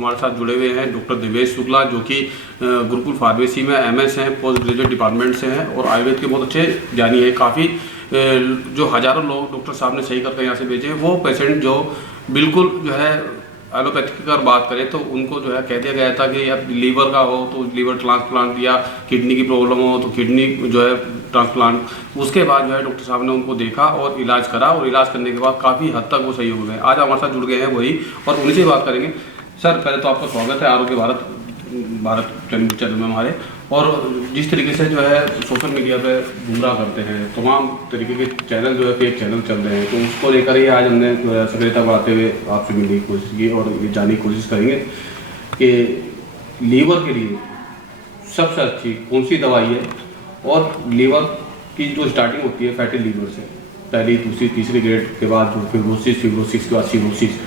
हमारे साथ जुड़े हुए हैं डॉक्टर दिवेश शुक्ला, जो कि गुरुकुल फार्मेसी में एमएस हैं, पोस्ट ग्रेजुएट डिपार्टमेंट से हैं और आयुर्वेद के बहुत अच्छे ज्ञानी हैं। काफ़ी जो हज़ारों लोग डॉक्टर साहब ने सही करके यहाँ से भेजे हैं, वो पेशेंट जो बिल्कुल जो है एलोपैथी की अगर बात करें तो उनको जो है कह दिया गया था कि अब लीवर का हो तो लीवर ट्रांसप्लांट, या किडनी की प्रॉब्लम हो तो किडनी जो है ट्रांसप्लांट। उसके बाद जो है डॉक्टर साहब ने उनको देखा और इलाज करा, और इलाज करने के बाद काफ़ी हद तक वो सही हो गए। आज हमारे साथ जुड़ गए हैं वही, और उन्हीं से बात करेंगे। सर, पहले तो आपका स्वागत है आरोग्य भारत चैनल में हमारे। और जिस तरीके से जो है सोशल मीडिया पे गुमराह करते हैं, तमाम तरीके के चैनल जो है फेक चैनल चल रहे हैं, तो उसको लेकर ही आज हमने जो है सक्रियता बढ़ाते हुए आपसे मिलने की कोशिश की और ये जानने की कोशिश करेंगे कि लीवर के लिए सबसे अच्छी कौन सी दवाई है, और लीवर की जो स्टार्टिंग होती है फैटी लीवर से, पहली दूसरी तीसरी ग्रेड के बाद जो फिब्रोसिस के बाद सिरोसिस,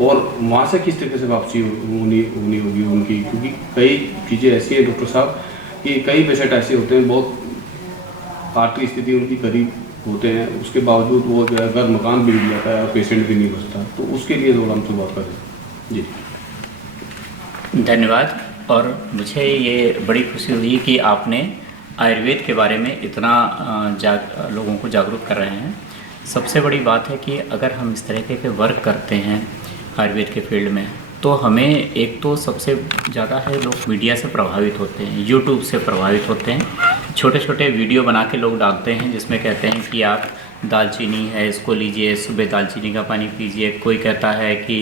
और वहाँ से किस तरीके से वापसी होनी होगी उनकी। क्योंकि कई चीज़ें ऐसी हैं डॉक्टर साहब कि कई पेशेंट ऐसे होते हैं, बहुत आर्थिक स्थिति उनकी करीब होते हैं, उसके बावजूद वो जो है घर मकान बिगड़ जाता है और पेशेंट भी नहीं बचता। तो उसके लिए थोड़ा हम शुरुआत करें जी। धन्यवाद। और मुझे ये बड़ी खुशी हुई कि आपने आयुर्वेद के बारे में इतना लोगों को जागरूक कर रहे हैं। सबसे बड़ी बात है कि अगर हम इस तरह के वर्क करते हैं आयुर्वेद के फील्ड में, तो हमें एक तो सबसे ज़्यादा है लोग मीडिया से प्रभावित होते हैं, यूट्यूब से प्रभावित होते हैं। छोटे छोटे वीडियो बना के लोग डालते हैं जिसमें कहते हैं कि आप दालचीनी है इसको लीजिए, सुबह दालचीनी का पानी पीजिए, कोई कहता है कि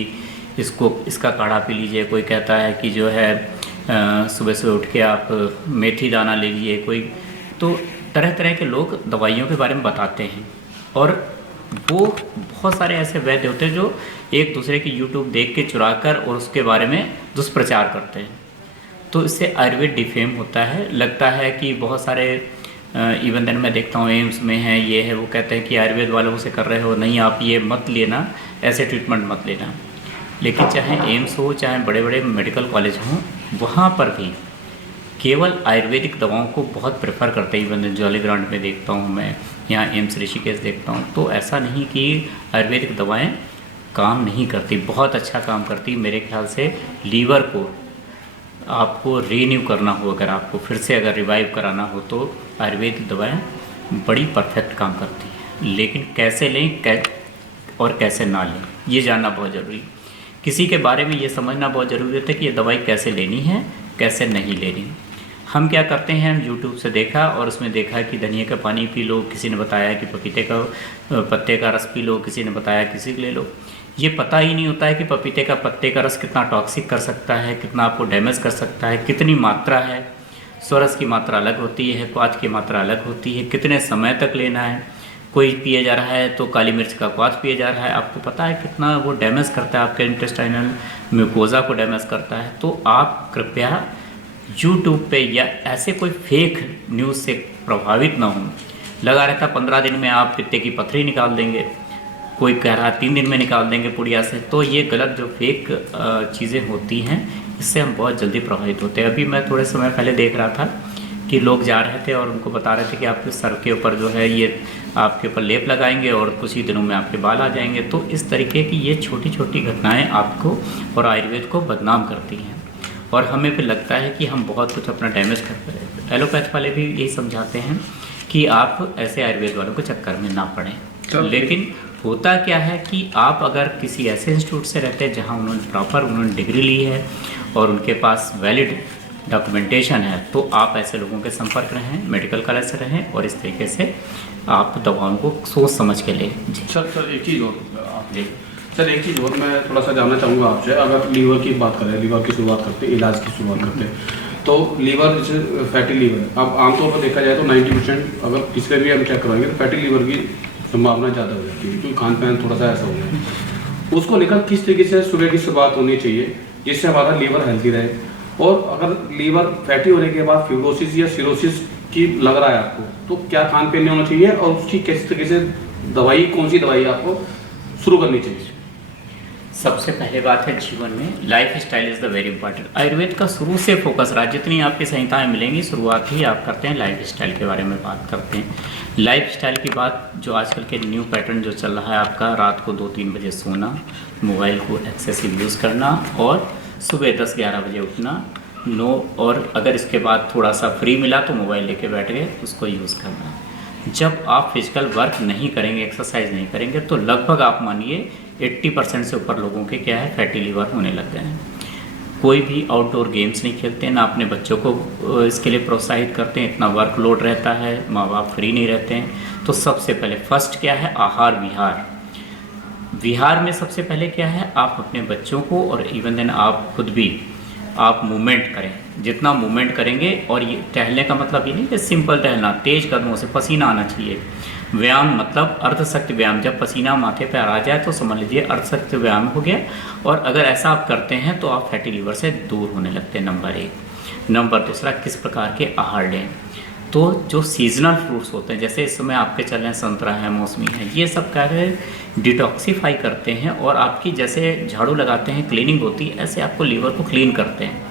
इसका काढ़ा पी लीजिए, कोई कहता है कि जो है सुबह से उठ के आप मेथी दाना ले लीजिए, कोई तो तरह तरह के लोग दवाइयों के बारे में बताते हैं। और वो बहुत सारे ऐसे वैद्य होते हैं जो एक दूसरे की यूट्यूब देख के चुरा कर और उसके बारे में दुष्प्रचार करते हैं। तो इससे आयुर्वेद डिफेम होता है। लगता है कि बहुत सारे इवन देन मैं देखता हूँ एम्स में है, ये है, वो कहते हैं कि आयुर्वेद वालों से कर रहे हो, नहीं आप ये मत लेना, ऐसे ट्रीटमेंट मत लेना। लेकिन चाहे एम्स हो चाहे बड़े बड़े मेडिकल कॉलेज हों, वहाँ पर भी केवल आयुर्वेदिक दवाओं को बहुत प्रेफर करते हैं। इवन जॉली ग्रांट में देखता हूँ मैं, यहाँ एम्स ऋषिकेश देखता हूँ, तो ऐसा नहीं कि आयुर्वेदिक दवाएं काम नहीं करती, बहुत अच्छा काम करती। मेरे ख्याल से लीवर को आपको रीन्यू करना हो, अगर आपको फिर से अगर रिवाइव कराना हो, तो आयुर्वेदिक दवाएं बड़ी परफेक्ट काम करती हैं। लेकिन कैसे लें और कैसे ना लें, ये जानना बहुत ज़रूरी। किसी के बारे में ये समझना बहुत ज़रूरी होता है कि ये दवाई कैसे लेनी है, कैसे नहीं लेनी। हम क्या करते हैं, हम यूट्यूब से देखा और उसमें देखा कि धनिया का पानी पी लो, किसी ने बताया कि पपीते का पत्ते का रस पी लो, किसी ने बताया किसी ले लो। ये पता ही नहीं होता है कि पपीते का पत्ते का रस कितना टॉक्सिक कर सकता है, कितना आपको डैमेज कर सकता है, कितनी मात्रा है। स्वरस की मात्रा अलग होती है, क्वाथ की मात्रा अलग होती है, कितने समय तक लेना है। कोई पिए जा रहा है तो काली मिर्च का क्वाथ पिए जा रहा है, आपको पता है कितना वो डैमेज करता है, आपके इंटेस्टाइनल म्यूकोजा को डैमेज करता है। तो आप कृपया यूट्यूब पे या ऐसे कोई फेक न्यूज़ से प्रभावित ना हो। लगा रहता 15 दिन में आप पित्ते की पथरी निकाल देंगे, कोई कह रहा 3 दिन में निकाल देंगे पुड़िया से। तो ये गलत जो फेक चीज़ें होती हैं, इससे हम बहुत जल्दी प्रभावित होते हैं। अभी मैं थोड़े समय पहले देख रहा था कि लोग जा रहे थे और उनको बता रहे थे कि आपके सर के ऊपर जो है ये आपके ऊपर लेप लगाएंगे और कुछ ही दिनों में आपके बाल आ जाएंगे। तो इस तरीके की ये छोटी छोटी घटनाएं आपको और आयुर्वेद को बदनाम करती हैं, और हमें फिर लगता है कि हम बहुत कुछ अपना डैमेज कर रहे हैं। एलोपैथ वाले भी यही समझाते हैं कि आप ऐसे आयुर्वेद वालों के चक्कर में ना पड़ें। लेकिन होता क्या है कि आप अगर किसी ऐसे इंस्टीट्यूट से रहते हैं जहां उन्होंने डिग्री ली है और उनके पास वैलिड डॉक्यूमेंटेशन है, तो आप ऐसे लोगों के संपर्क रहें, मेडिकल कॉलेज से रहें, और इस तरीके से आप दवाओं को सोच समझ के लें। जी सर एक चीज़ और जी सर, एक चीज़ और मैं थोड़ा सा जानना चाहूँगा आपसे। अगर लीवर की बात करें, लीवर की शुरुआत करते हैं, इलाज की शुरुआत करते हैं, तो लीवर जैसे फैटी लीवर, अब आमतौर पर देखा जाए तो 90% अगर किसी भी हम चेक करवाएंगे तो फैटी लीवर की संभावना ज़्यादा हो जाती है, क्योंकि खान पान थोड़ा सा ऐसा हो गया है। उसको लेकर किस तरीके से सुबह की शुरुआत होनी चाहिए जिससे हमारा लीवर हेल्थी रहे, और अगर लीवर फैटी होने के बाद फिब्रोसिस या सिरोसिस की लग रहा है आपको, तो क्या खान पान नहीं होना चाहिए, और उसकी किस तरीके से दवाई, कौन सी दवाई आपको शुरू करनी चाहिए? सबसे पहले बात है, जीवन में life style is the very important. Ayurveda का शुरू से फोकस रहा, जितनी आपकी संहिताएं मिलेंगी शुरुआत ही आप करते हैं लाइफ स्टाइल के बारे में बात करते हैं। लाइफ स्टाइल की बात, जो आजकल के न्यू पैटर्न जो चल रहा है आपका, रात को 2-3 बजे सोना, मोबाइल को एक्सेसिव यूज़ करना, और सुबह 10-11 बजे उठना, नो, और अगर इसके बाद थोड़ा सा फ्री मिला तो मोबाइल लेके बैठ गए, उसको यूज़ करना। जब आप फिजिकल वर्क नहीं करेंगे, एक्सरसाइज नहीं करेंगे, तो लगभग आप मानिए 80% से ऊपर लोगों के क्या है, फैटी लिवर होने लग गए हैं। कोई भी आउटडोर गेम्स नहीं खेलते, ना अपने बच्चों को इसके लिए प्रोत्साहित करते हैं, इतना वर्कलोड रहता है, माँ बाप फ्री नहीं रहते हैं। तो सबसे पहले फर्स्ट क्या है, आहार विहार। विहार में सबसे पहले क्या है, आप अपने बच्चों को और इवन देन आप खुद भी आप मूवमेंट करें, जितना मूवमेंट करेंगे। और ये टहलने का मतलब ये नहीं कि सिंपल टहलना, तेज कदमों से पसीना आना चाहिए। व्यायाम मतलब अर्धशक्ति व्यायाम, जब पसीना माथे पे आ जाए तो समझ लीजिए अर्धशक्ति व्यायाम हो गया। और अगर ऐसा आप करते हैं तो आप फैटी लिवर से दूर होने लगते हैं, नंबर 1। नंबर दूसरा, किस प्रकार के आहार लें। तो जो सीजनल फ्रूट्स होते हैं, जैसे इस समय आपके चल रहे हैं संतरा है, मौसमी है, ये सब क्या है, डिटॉक्सीफाई करते हैं और आपकी जैसे झाड़ू लगाते हैं क्लीनिंग होती है, ऐसे आपको लीवर को क्लीन करते हैं।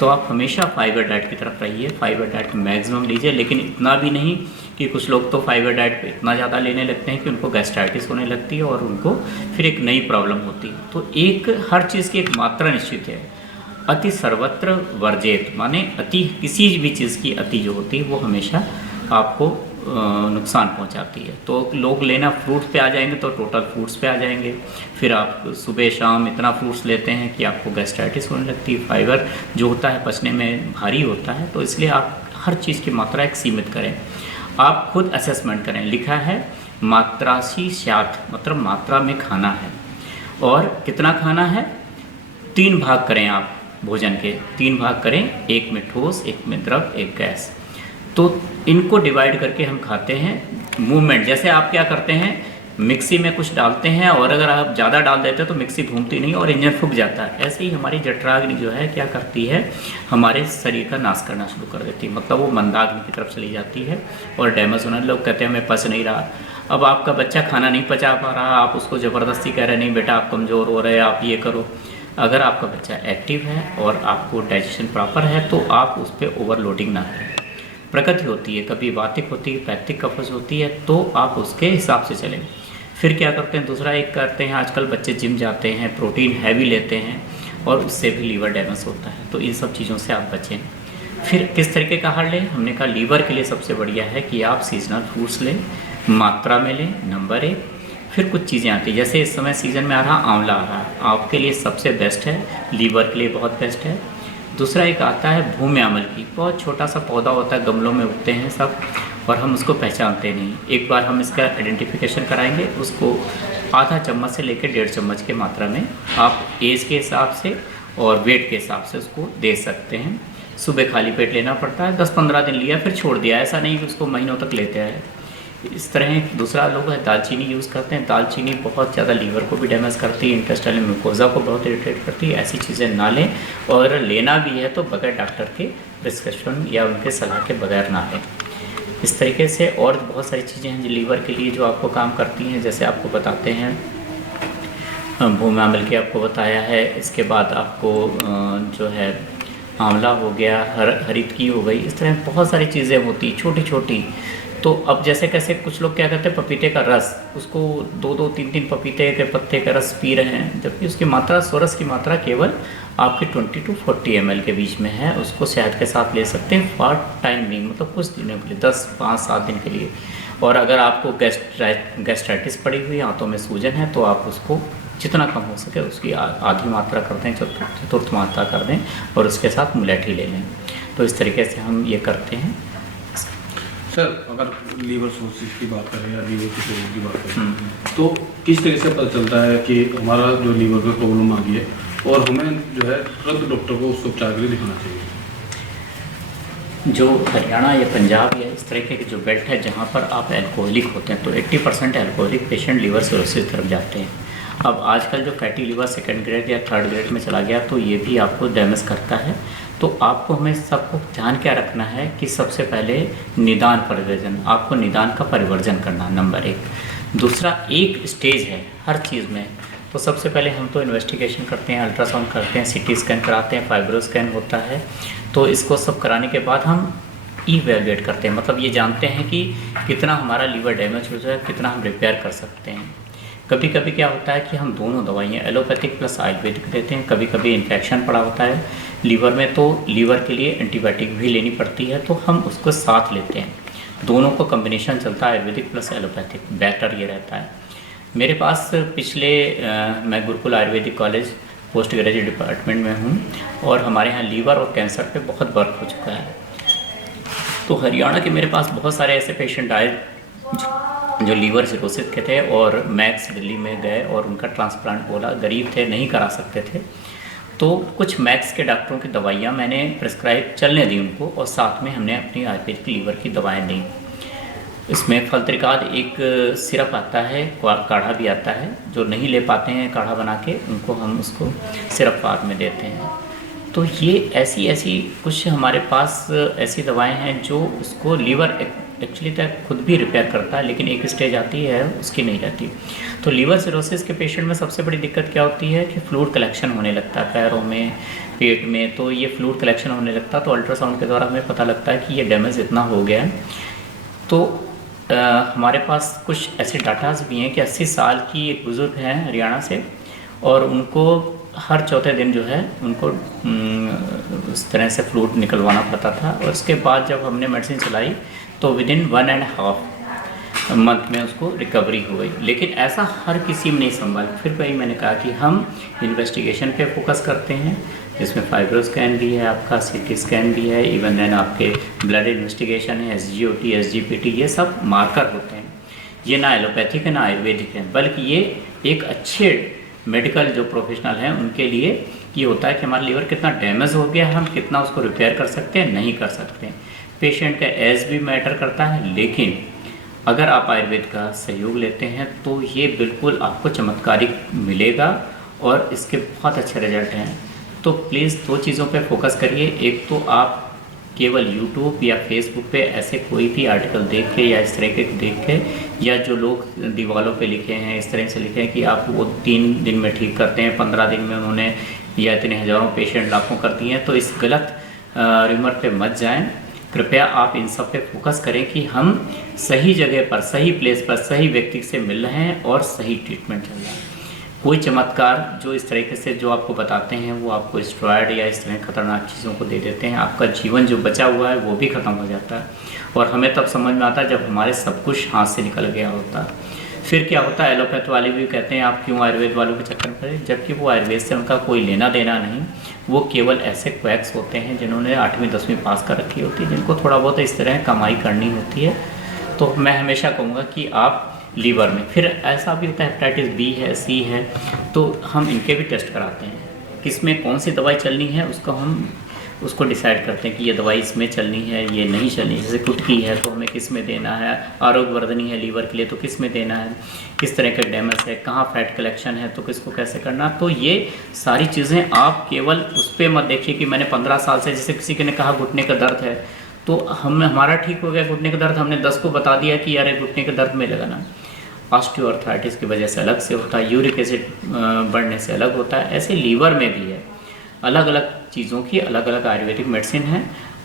तो आप हमेशा फाइबर डाइट की तरफ रहिए, फाइबर डाइट मैक्सिमम लीजिए, लेकिन इतना भी नहीं कि कुछ लोग तो फाइबर डाइट पे इतना ज़्यादा लेने लगते हैं कि उनको गैस्ट्राइटिस होने लगती है और उनको फिर एक नई प्रॉब्लम होती है। तो एक हर चीज़ की एक मात्रा निश्चित है। अति सर्वत्र वर्जित, माने अति, किसी भी चीज़ की अति जो होती है वो हमेशा आपको नुकसान पहुंचाती है। तो लोग लेना फ्रूट्स पे आ जाएंगे तो टोटल फ्रूट्स पे आ जाएंगे, फिर आप सुबह शाम इतना फ्रूट्स लेते हैं कि आपको गैस्ट्राइटिस होने लगती है। फाइबर जो होता है पचने में भारी होता है, तो इसलिए आप हर चीज़ की मात्रा एक सीमित करें। आप खुद असेसमेंट करें, लिखा है मात्रासी स्यात, मतलब मात्रा में खाना है। और कितना खाना है, 3 भाग करें आप भोजन के, 3 भाग करें, एक में ठोस, एक में द्रव, एक गैस। तो इनको डिवाइड करके हम खाते हैं। मूवमेंट, जैसे आप क्या करते हैं, मिक्सी में कुछ डालते हैं और अगर आप ज़्यादा डाल देते हैं तो मिक्सी घूमती नहीं और इंजन फूक जाता है। ऐसे ही हमारी जठराग्नि जो है क्या करती है, हमारे शरीर का नाश करना शुरू कर देती है, मतलब वो मंदाग्नि की तरफ चली जाती है और डैमेज होना। लोग कहते हैं मैं पच नहीं रहा। अब आपका बच्चा खाना नहीं पचा पा रहा, आप उसको ज़बरदस्ती कह रहे नहीं बेटा आप कमज़ोर हो रहे, आप ये करो। अगर आपका बच्चा एक्टिव है और आपको डाइजेशन प्रॉपर है तो आप उस पर ओवरलोडिंग ना करें। प्रकृति होती है, कभी वातिक होती है, पैक्टिक कफज होती है, तो आप उसके हिसाब से चलें। फिर क्या करते हैं, दूसरा एक करते हैं, आजकल बच्चे जिम जाते हैं, प्रोटीन हैवी लेते हैं और उससे भी लीवर डैमेज होता है। तो इन सब चीज़ों से आप बचें। फिर किस तरीके का आहार लें, हमने कहा लीवर के लिए सबसे बढ़िया है कि आप सीजनल फ्रूट्स लें, मात्रा में लें, नंबर 1। फिर कुछ चीज़ें आती हैं, जैसे इस समय सीज़न में आ रहा आंवला आ रहा है, आपके लिए सबसे बेस्ट है, लीवर के लिए बहुत बेस्ट है। दूसरा एक आता है भूमि अमल की, बहुत छोटा सा पौधा होता है, गमलों में उगते हैं सब और हम उसको पहचानते नहीं। एक बार हम इसका आइडेंटिफिकेशन कराएंगे, उसको आधा चम्मच से लेकर 1.5 चम्मच के मात्रा में आप एज के हिसाब से और वेट के हिसाब से उसको दे सकते हैं। सुबह खाली पेट लेना पड़ता है, 10-15 दिन लिया फिर छोड़ दिया, ऐसा नहीं कि उसको महीनों तक लेते हैं। इस तरह दूसरा लोग है दालचीनी यूज़ करते हैं। दालचीनी बहुत ज़्यादा लीवर को भी डैमेज करती है, इंटेस्टाइनल म्यूकोजा को बहुत इरिटेट करती है। ऐसी चीज़ें ना लें और लेना भी है तो बगैर डॉक्टर के प्रिस्क्रिप्शन या उनके सलाह के बगैर ना लें। इस तरीके से और बहुत सारी चीज़ें हैं जो लीवर के लिए जो आपको काम करती हैं, जैसे आपको बताते हैं भूमि अमल की आपको बताया है। इसके बाद आपको जो है आंवला हो गया, हरितकी हो गई, इस तरह बहुत सारी चीज़ें होती छोटी छोटी। तो अब जैसे कैसे कुछ लोग क्या करते हैं, पपीते का रस, उसको 2-2, 3-3 पपीते के पत्ते का रस पी रहे हैं, जबकि उसकी मात्रा, सोरस की मात्रा केवल आपके 20 to 40 ml के बीच में है। उसको शहद के साथ ले सकते हैं फॉर टाइमिंग, मतलब कुछ दिनों के लिए, 10-5-7 दिन के लिए। और अगर आपको गैस्ट्राइटिस पड़ी हुई, आंतों में सूजन है, तो आप उसको जितना कम हो सके उसकी आधी मात्रा कर दें, चतुर्थ मात्रा कर दें और उसके साथ मुलेठी ले लें। तो इस तरीके से हम ये करते हैं। सर अगर लीवर सोर्सिस की बात करें या लीवर की प्रॉब्लम की बात करें तो किस तरह से पता चलता है कि हमारा जो लीवर में प्रॉब्लम आ गई है और हमें जो है तुरंत डॉक्टर को उस उपचार के लिए दिखाना चाहिए? जो हरियाणा या पंजाब या इस तरीके के जो बेल्ट है जहाँ पर आप अल्कोहलिक होते हैं तो 80% अल्कोहलिक पेशेंट लीवर सिरोसिस तरफ जाते हैं। अब आजकल जो फैटी लीवर 2nd ग्रेड या 3rd ग्रेड में चला गया तो ये भी आपको डैमेज करता है। तो आपको हमें सबको ध्यान क्या रखना है कि सबसे पहले निदान परिवर्जन, आपको निदान का परिवर्जन करना, नंबर 1। दूसरा एक स्टेज है हर चीज़ में। तो सबसे पहले हम तो इन्वेस्टिगेशन करते हैं, अल्ट्रासाउंड करते हैं, CT स्कैन कराते हैं, फाइब्रो स्कैन होता है। तो इसको सब कराने के बाद हम इवैल्यूएट करते हैं, मतलब ये जानते हैं कि कितना हमारा लीवर डैमेज हो जाए, कितना हम रिपेयर कर सकते हैं। कभी कभी क्या होता है कि हम दोनों दवाइयाँ एलोपैथिक प्लस आयुर्वेदिक देते हैं। कभी कभी इन्फेक्शन पड़ा होता है लीवर में, तो लीवर के लिए एंटीबायोटिक भी लेनी पड़ती है, तो हम उसको साथ लेते हैं। दोनों को कम्बिनेशन चलता है, आयुर्वेदिक प्लस एलोपैथिक, बेटर ये रहता है। मेरे पास मैं Gurukul Ayurvedic college post graduate department में हूँ, और हमारे यहाँ लीवर और कैंसर पे बहुत वर्क हो चुका है। तो हरियाणा के मेरे पास बहुत सारे ऐसे पेशेंट आए जो लीवर सिरोसिस के थे, और मैक्स दिल्ली में गए और उनका ट्रांसप्लांट बोला, गरीब थे, नहीं करा सकते थे, तो कुछ मैक्स के डॉक्टरों की दवाइयाँ मैंने प्रिस्क्राइब चलने दी उनको, और साथ में हमने अपनी आयुर्वेदिक लीवर की दवाएँ दी। इसमें फलत्रिकाद एक सिरप आता है, काढ़ा भी आता है, जो नहीं ले पाते हैं काढ़ा बना के, उनको हम उसको सिरप फॉर्म में देते हैं। तो ये ऐसी कुछ हमारे पास ऐसी दवाएं हैं जो उसको लीवर एक्चुअली तो खुद भी रिपेयर करता है, लेकिन एक स्टेज आती है उसकी नहीं रहती। तो लीवर सिरोसिस के पेशेंट में सबसे बड़ी दिक्कत क्या होती है कि फ्लूइड कलेक्शन होने लगता है पैरों में, पेट में। तो ये फ्लूइड कलेक्शन होने लगता है, तो अल्ट्रासाउंड के द्वारा हमें पता लगता है कि ये डैमेज इतना हो गया है। तो हमारे पास कुछ ऐसे डाटाज भी हैं कि 80 साल की एक बुज़ुर्ग हैं हरियाणा से, और उनको हर चौथे दिन जो है उनको उस तरह से फ्लूइड निकलवाना पड़ता था, और उसके बाद जब हमने मेडिसिन चलाई तो विदिन 1.5 मंथ में उसको रिकवरी हो गई। लेकिन ऐसा हर किसी में नहीं संभल। फिर वही मैंने कहा कि हम इन्वेस्टिगेशन पे फोकस करते हैं, जिसमें फाइब्रो स्कैन भी है, आपका सीटी स्कैन भी है, इवन देन आपके ब्लड इन्वेस्टिगेशन है, SGOT, SGPT, ये सब मार्कर होते हैं। ये ना एलोपैथिक है ना आयुर्वेदिक है, बल्कि ये एक अच्छे मेडिकल जो प्रोफेशनल हैं उनके लिए ये होता है कि हमारा लीवर कितना डैमेज हो गया, हम कितना उसको रिपेयर कर सकते हैं, नहीं कर सकते हैं। पेशेंट का एज भी मैटर करता है, लेकिन अगर आप आयुर्वेद का सहयोग लेते हैं तो ये बिल्कुल आपको चमत्कारिक मिलेगा, और इसके बहुत अच्छे रिजल्ट हैं। तो प्लीज़ 2 चीज़ों पे फोकस करिए। एक तो आप केवल YouTube या Facebook पे ऐसे कोई भी आर्टिकल देख के या इस तरह के देख के, या जो लोग दीवारों पे लिखे हैं इस तरह से लिखे हैं कि आप वो 3 दिन में ठीक करते हैं, 15 दिन में उन्होंने, या इतने हज़ारों पेशेंट लाखों कर दिए हैं, तो इस गलत रिमर पे मत जाएं। कृपया आप इन सब पे फोकस करें कि हम सही जगह पर, सही प्लेस पर, सही व्यक्ति से मिल रहे हैं और सही ट्रीटमेंट चल रहा है। कोई चमत्कार जो इस तरीके से जो आपको बताते हैं वो आपको स्टेरॉयड या इस तरह खतरनाक चीज़ों को दे देते हैं, आपका जीवन जो बचा हुआ है वो भी ख़त्म हो जाता है। और हमें तब समझ में आता है जब हमारे सब कुछ हाथ से निकल गया होता है। फिर क्या होता है, एलोपैथ वाले भी कहते हैं आप क्यों आयुर्वेद वालों के चक्कर में, जबकि वो आयुर्वेद से उनका कोई लेना देना नहीं। वो केवल ऐसे क्वैक्स होते हैं जिन्होंने 8वीं 10वीं पास कर रखी होती है, जिनको थोड़ा बहुत इस तरह कमाई करनी होती है। तो मैं हमेशा कहूँगा कि आप लीवर में, फिर ऐसा भी होता है हेपेटाइटिस B है, C है, तो हम इनके भी टेस्ट कराते हैं। किस में कौन सी दवाई चलनी है उसको डिसाइड करते हैं कि ये दवाई इसमें चलनी है, ये नहीं चलनी है। जैसे कुटकी है तो हमें किस में देना है, आरोग्यवर्धनी है लीवर के लिए तो किस में देना है, किस तरह का डैमेज है, कहाँ फैट कलेक्शन है तो किसको कैसे करना। तो ये सारी चीज़ें आप केवल उस पर मत देखिए कि मैंने 15 साल से, जैसे किसी ने कहा घुटने का दर्द है तो हमारा ठीक हो गया घुटने का दर्द, हमने 10 को बता दिया कि यार घुटने के दर्द में लगाना। ऑस्टियोआर्थराइटिस की वजह से अलग से होता है, यूरिक एसिड बढ़ने से अलग होता है। ऐसे लीवर में भी है, अलग अलग चीज़ों की अलग अलग आयुर्वेदिक मेडिसिन है,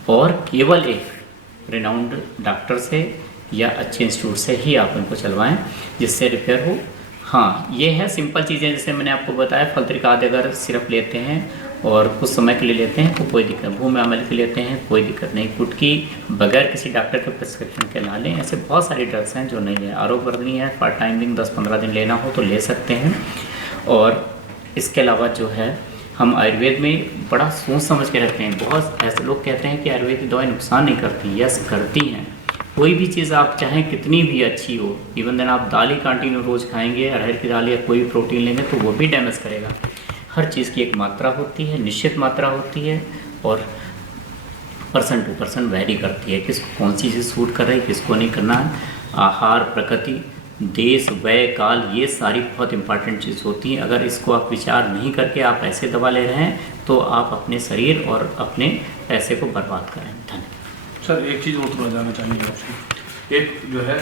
और केवल एक रिनाउंड डॉक्टर से या अच्छे इंस्टीट्यूट से ही आप इनको चलवाएं जिससे रिपेयर हो। हाँ, ये है सिंपल चीज़ें जैसे मैंने आपको बताया। फलत्रिकाद अगर सिरप लेते हैं और कुछ समय के लिए लेते हैं तो कोई दिक्कत, भूमि अमल के लेते हैं कोई दिक्कत नहीं, कुटकी बगैर किसी डॉक्टर के प्रिस्क्रिप्शन के ना लें। ऐसे बहुत सारी ड्रग्स हैं जो नहीं है। आरोग्यवर्धनी है, पार्ट टाइमिंग 10-15 दिन लेना हो तो ले सकते हैं। और इसके अलावा जो है हम आयुर्वेद में बड़ा सोच समझ के रखते हैं। बहुत ऐसे लोग कहते हैं कि आयुर्वेद की दवाएं नुकसान नहीं करती, यस करती हैं। कोई भी चीज़ आप चाहें कितनी भी अच्छी हो, इवन देन आप दाल ही कंटिन्यू रोज़ खाएंगे, अरहर की दाल या कोई भी प्रोटीन लेंगे तो वो भी डैमेज करेगा। हर चीज़ की एक मात्रा होती है, निश्चित मात्रा होती है, और पर्सन टू पर्सन वैरी करती है किसको कौन सी चीज़ सूट कर रही है, किसको नहीं करना है। आहार, प्रकृति, देश, व्यय, काल, ये सारी बहुत इंपॉर्टेंट चीज़ होती हैं। अगर इसको आप विचार नहीं करके आप ऐसे दवा ले रहे हैं तो आप अपने शरीर और अपने पैसे को बर्बाद करें। धन्यवाद। सर एक चीज़ और थोड़ा जानना चाहेंगे आपसे। एक जो है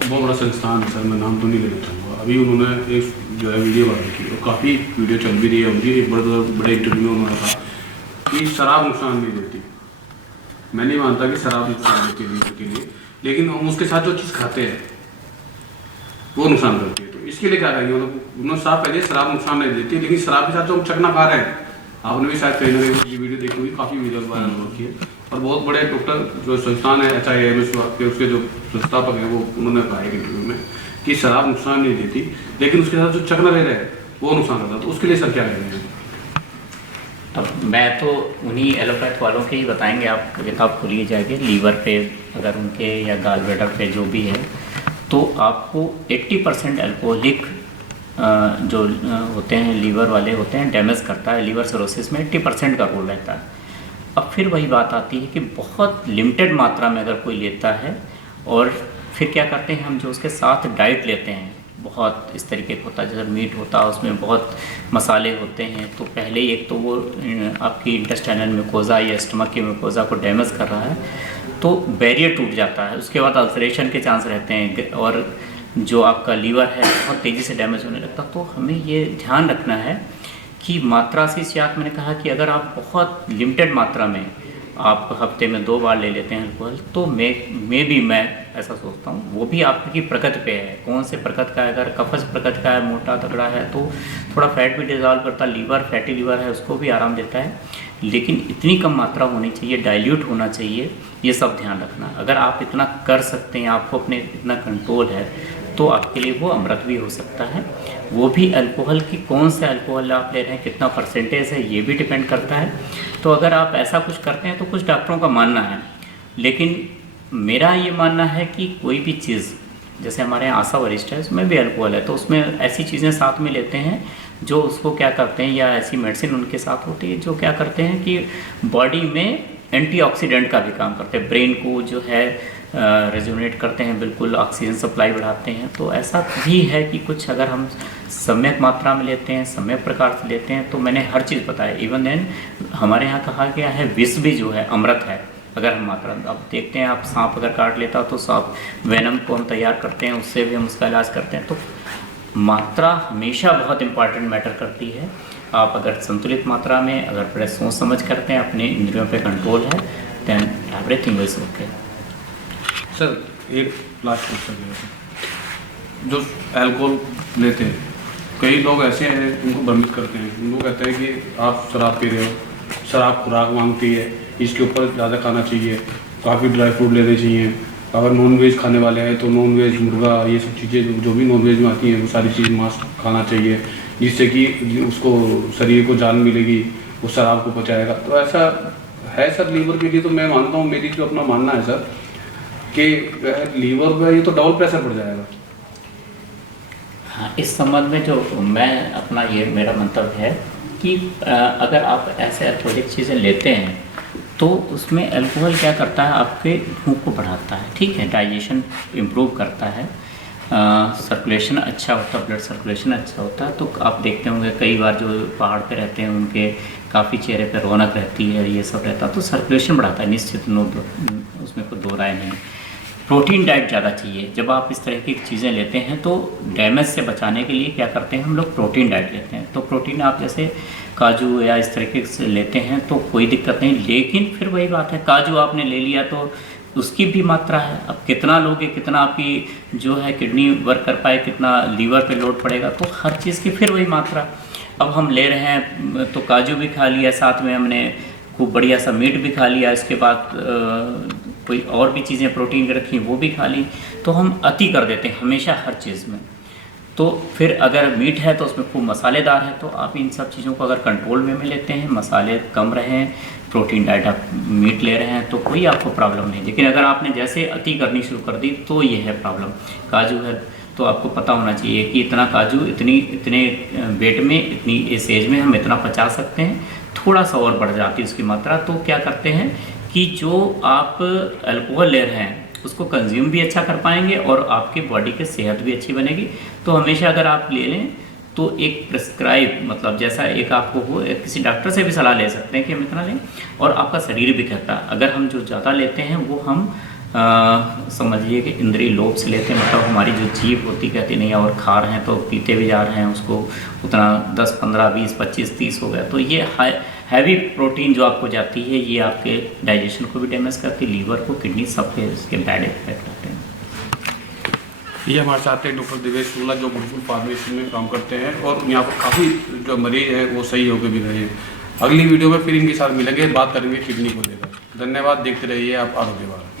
बहुत बड़ा संस्थान है सर, मैं नाम तो नहीं लेना चाहूँगा, अभी उन्होंने एक जो है वीडियो वायरल की और काफ़ी वीडियो चल भी रही है उनकी। एक बड़े इंटरव्यू में उन्होंने कहा कि शराब नुकसान नहीं देती। मैं नहीं मानता कि शराब नुकसान देती है लीवर के लिए, लेकिन हम उसके साथ जो चीज़ खाते हैं वो नुकसान करती है। तो इसके लिए क्या करेंगे, मतलब उन्होंने साफ कह दिया शराब नुकसान नहीं देती, लेकिन शराब के साथ जो हम चखना खा रहे हैं, आपने भी शायद कहीं ना कहीं ये वीडियो देखी होगी, काफ़ी वीडियो वायरल हो रखी है। और बहुत बड़े डॉक्टर जो संस्थान है HIMS के उसके जो संस्थापक हैं वो उन्होंने कहा है इंटरव्यू में कि शराब नुकसान नहीं देती, लेकिन उसके साथ जो चखना ले रहे हैं वो नुकसान करता है। तो उसके लिए सर क्या करेंगे? अब मैं तो उन्हीं एलोपैथ वालों के ही बताएंगे, आप किताब खोलिए जाएगी लीवर पे, अगर उनके या गाल ब्लैडर पे जो भी है, तो आपको 80% अल्कोहलिक जो होते हैं लीवर वाले होते हैं डैमेज करता है। लीवर सिरोसिस में 80% का रोल रहता है। अब फिर वही बात आती है कि बहुत लिमिटेड मात्रा में अगर कोई लेता है, और फिर क्या करते हैं हम, जो उसके साथ डाइट लेते हैं बहुत इस तरीके का होता है, जैसे मीट होता है उसमें बहुत मसाले होते हैं, तो पहले ही एक तो वो आपकी इंटेस्टाइनल म्यूकोजा या स्टमक की म्यूकोजा को डैमेज कर रहा है, तो बैरियर टूट जाता है। उसके बाद अल्सरेशन के चांस रहते हैं, और जो आपका लीवर है बहुत तेज़ी से डैमेज होने लगता। तो हमें ये ध्यान रखना है कि मात्रा से सियाक, मैंने कहा कि अगर आप बहुत लिमिटेड मात्रा में आप हफ्ते में 2 बार ले लेते हैं अल्कोहल, तो मैं ऐसा सोचता हूँ, वो भी आपकी प्रकृति पे है, कौन से प्रकृति का है। अगर कफज प्रकृति का है, मोटा तगड़ा है, तो थोड़ा फैट भी डिजॉल्व करता है। लीवर फैटी लीवर है, उसको भी आराम देता है, लेकिन इतनी कम मात्रा होनी चाहिए, डाइल्यूट होना चाहिए, ये सब ध्यान रखना। अगर आप इतना कर सकते हैं, आपको अपने इतना कंट्रोल है, तो आपके लिए वो अमृत भी हो सकता है। वो भी अल्कोहल की कौन सा अल्कोहल आप ले रहे हैं, कितना परसेंटेज है, ये भी डिपेंड करता है। तो अगर आप ऐसा कुछ करते हैं तो कुछ डॉक्टरों का मानना है, लेकिन मेरा ये मानना है कि कोई भी चीज़, जैसे हमारे यहाँ आशा वरिष्ठ है, उसमें भी अल्कोहल है, तो उसमें ऐसी चीज़ें साथ में लेते हैं जो उसको क्या करते हैं, या ऐसी मेडिसिन उनके साथ होती है जो क्या करते हैं कि बॉडी में एंटीऑक्सीडेंट का भी काम करते हैं, ब्रेन को जो है रेजुनेट करते हैं, बिल्कुल ऑक्सीजन सप्लाई बढ़ाते हैं। तो ऐसा भी है कि कुछ अगर हम सम्यक मात्रा में लेते हैं, सम्यक प्रकार से लेते हैं, तो मैंने हर चीज़ बताया। इवन देन हमारे यहाँ कहा गया है विष भी जो है अमृत है, अगर हम मात्रा, अब देखते हैं आप सांप अगर काट लेता हो तो सांप वेनम को हम तैयार करते हैं, उससे भी हम उसका इलाज करते हैं। तो मात्रा हमेशा बहुत इम्पॉर्टेंट मैटर करती है। आप अगर संतुलित मात्रा में, अगर बड़े सोच समझ करते हैं, अपने इंद्रियों पे कंट्रोल है, then everything is okay. Sir एक लास्ट क्वेश्चन है, जो अल्कोहल लेते हैं, कई लोग ऐसे हैं उनको भ्रमित करते हैं, उनको कहते हैं कि आप शराब पी रहे हो, शराब खुराक मांगती है, इसके ऊपर ज़्यादा खाना चाहिए, काफ़ी ड्राई फ्रूट लेने चाहिए, अगर नॉन वेज खाने वाले हैं तो नॉन वेज मुर्गा, ये सब चीज़ें जो भी नॉन वेज में आती हैं वो सारी चीज़ मांस खाना चाहिए, जिससे कि उसको शरीर को जान मिलेगी, वो शराब को पचाएगा। तो ऐसा है सर लीवर के लिए? तो मैं मानता हूँ, मेरी जो अपना मानना है सर, कि लीवर में ये तो डबल प्रेशर बढ़ जाएगा। हाँ, इस संबंध में जो मैं अपना ये मेरा मंतव्य है कि अगर आप ऐसे अल्कोहलिक चीज़ें लेते हैं तो उसमें अल्कोहल क्या करता है, आपके भूख को बढ़ाता है, ठीक है, डाइजेशन इम्प्रूव करता है, सर्कुलेशन अच्छा होता है, ब्लड सर्कुलेशन अच्छा होता है। तो आप देखते होंगे कई बार जो पहाड़ पे रहते हैं उनके काफ़ी चेहरे पे रौनक रहती है, ये सब रहता है, तो सर्कुलेशन बढ़ाता है, निश्चित उसमें कोई दो राय नहीं। प्रोटीन डाइट ज़्यादा चाहिए। जब आप इस तरह की चीज़ें लेते हैं तो डैमेज से बचाने के लिए क्या करते हैं हम लोग, प्रोटीन डाइट लेते हैं। तो प्रोटीन आप जैसे काजू या इस तरीके से लेते हैं तो कोई दिक्कत नहीं, लेकिन फिर वही बात है, काजू आपने ले लिया तो उसकी भी मात्रा है, अब कितना लोगे, कितना आपकी जो है किडनी वर्क कर पाए, कितना लीवर पे लोड पड़ेगा, तो हर चीज़ की फिर वही मात्रा। अब हम ले रहे हैं तो काजू भी खा लिया, साथ में हमने खूब बढ़िया सा मीट भी खा लिया, इसके बाद कोई और भी चीज़ें प्रोटीन की रखी वो भी खा ली, तो हम अति कर देते हैं हमेशा हर चीज़ में। तो फिर अगर मीट है तो उसमें खूब मसालेदार है, तो आप इन सब चीज़ों को अगर कंट्रोल में लेते हैं, मसाले कम रहें, प्रोटीन डाइट आप मीट ले रहे हैं तो कोई आपको प्रॉब्लम नहीं। लेकिन अगर आपने जैसे अति करनी शुरू कर दी तो ये है प्रॉब्लम। काजू है तो आपको पता होना चाहिए कि इतना काजू इतने वेट में, इतनी इस एज में हम इतना पचा सकते हैं, थोड़ा सा और बढ़ जाती है उसकी मात्रा। तो क्या करते हैं कि जो आप अल्कोहल ले रहे हैं उसको कंज्यूम भी अच्छा कर पाएंगे और आपकी बॉडी की सेहत भी अच्छी बनेगी। तो हमेशा अगर आप ले लें तो एक प्रिस्क्राइब, मतलब जैसा एक आपको हो, किसी डॉक्टर से भी सलाह ले सकते हैं कि हम इतना लें, और आपका शरीर भी कहता है। अगर हम जो ज़्यादा लेते हैं वो हम समझिए कि इंद्रिय लोभ से लेते हैं, मतलब हमारी जो जीभ होती कहती नहीं, और खा रहे हैं तो पीते भी जा रहे हैं उसको, उतना 10, 15, 20, 25, 30 हो गया। तो ये हैवी प्रोटीन जो आपको जाती है ये आपके डाइजेशन को भी डैमेज करती है, लीवर को, किडनी, सब पे इसके बैड इफेक्ट आते हैं। ये हमारे साथ हैं डॉक्टर दिवेश शुक्ला जो गुरुकुल फार्मेसी में काम करते हैं और यहाँ पर काफ़ी जो मरीज हैं वो सही होकर भी रहे हैं। अगली वीडियो में फिर इनके साथ मिलेंगे, बात करेंगे किडनी को लेकर। धन्यवाद, देखते रहिए आप आरोग्य वाला।